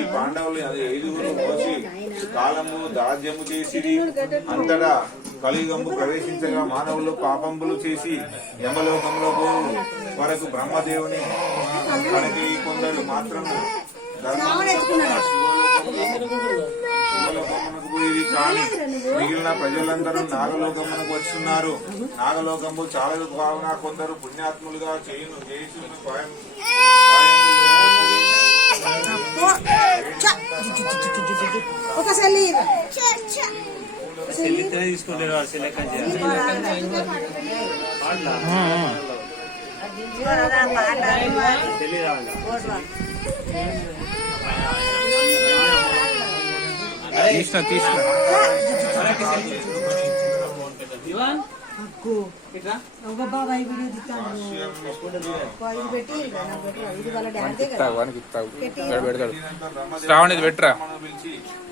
ఈ పాండవులు 5 మోసి కాలము దాజ్యము చేసిరి. అంతటా కలియుగము ప్రవేశించగా మానవులు పాపంబులు చేసి యమలోకంలో పోవు వరకు బ్రహ్మదేవుని కనకి కొందరు మాత్రం శివలోకమునకు పోయి కానీ మిగిలిన ప్రజలందరూ నాగలోకమునకు వస్తున్నారు. నాగలోకము చాలా కావున కొందరు పుణ్యాత్ములుగా చేసిన తీసుకుంటారు తీసిన శ్రావణి పెట్టరా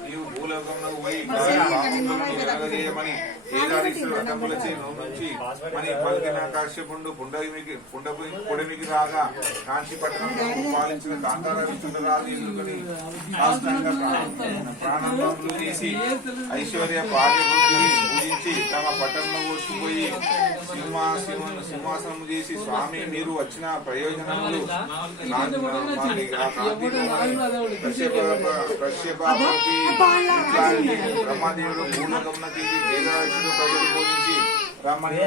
నీవు భూలోకంలో పోయి పలికిన కాశ్యపుండు పుడమికి రాగా కాంచీపట్నంలో పాలించిన కాంతార విష్ణురాజు ప్రాణంలో చేసి ఐశ్వర్య పార్యబుద్ధిని పూజించి తమ పట్టణంలో వచ్చిపోయి సింహాసనం చేసి స్వామి మీరు వచ్చిన ప్రయోజనములు బ్రహ్మదేవుడు భూలోకమున తీసి వేదరాజుడు ప్రజలు బోధించి రమ్మని